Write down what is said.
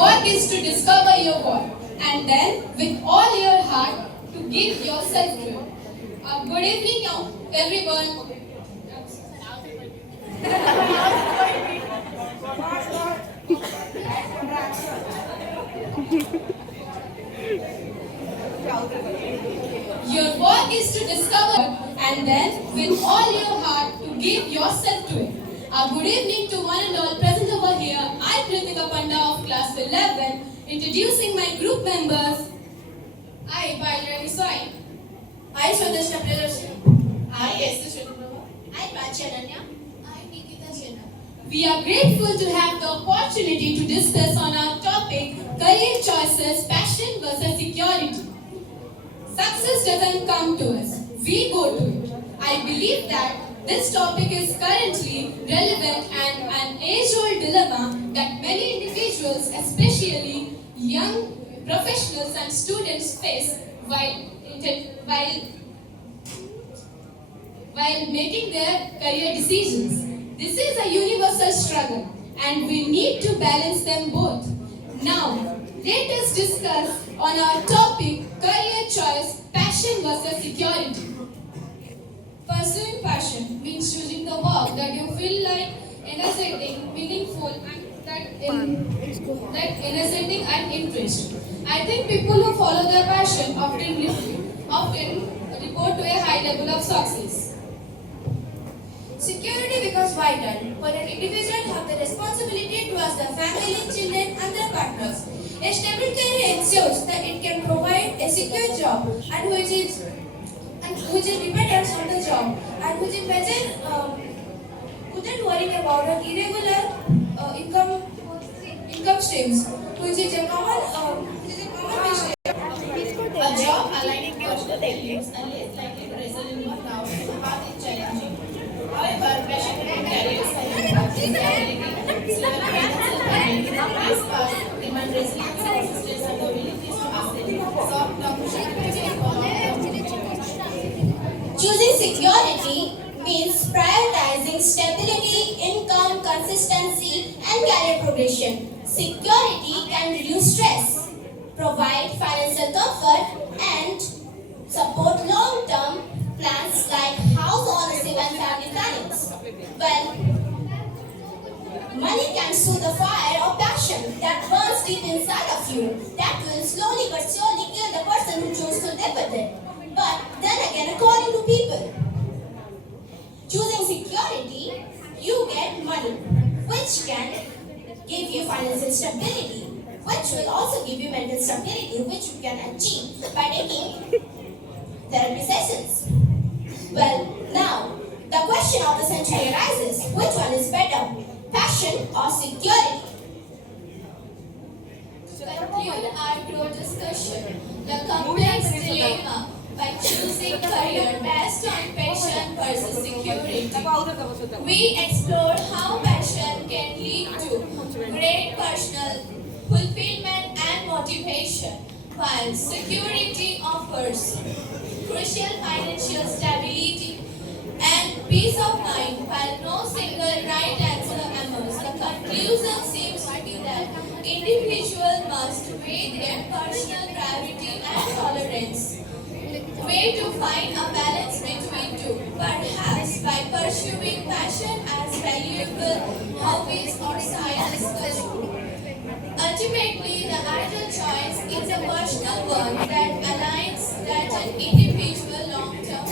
work is to discover your work and then with all your heart to give yourself to it. Good evening, everyone. Your work is to discover and then with all your heart to give yourself to it. Good evening to one and all present over here. I, Kritika Panda of class 11, introducing my group members. I, Bailarani Soy. I, Swadeshna Priyadarshini. I, S. Shriprabha. I, Prachananya. I, Nikita Jena. We are grateful to have the opportunity to discuss on our topic, career choices, passion versus security. Success doesn't come to us, we go to it. I believe that this topic is currently relevant and an age-old dilemma that many individuals, especially young professionals and students, face while making their career decisions. This is a universal struggle and we need to balance them both. Now, let us discuss on our topic, career choice, passion versus security. Pursuing passion means choosing the work that you feel like energetic, meaningful, and that energetic and interest. I think people who follow their passion often report to a high level of success. Security becomes vital when an individual has the responsibility towards their family, children, and their partners. A stable career ensures that it can provide a secure job and which is dependent on the job and which is wouldn't worry about an irregular income streams, which is a common mistake. A job aligning with personal values and less likely to result in burnout and the path is challenging. However, passion in careers like stability, self-reliance, and this path demand resilience, persistence, and the ability to Choosing security means prioritizing stability, income, consistency, and career progression. Security can reduce stress, provide financial comfort, and support long-term plans like house ownership and family plannings. Well, money can soothe the fire of passion that burns deep inside of you, that will slowly but surely kill the person who chose to live with it. But then again, according to people, choosing security, you get money, which can give you financial stability, which will also give you mental stability, which you can achieve by taking therapy sessions. Well, now, the question of the century arises, which one is better, passion or security? To conclude our broad discussion, the complex dilemma by choosing career based on passion versus security. We explored how passion can lead to great personal fulfillment and motivation, while security offers crucial financial stability and peace of mind. While no single right answer emerges, the conclusion seems to be that individuals must weigh their personal priority and tolerance. Way to find a balance between two, perhaps by pursuing passion as valuable hobbies or side discussion. Ultimately, the ideal choice is a personal one that aligns that an individual long-term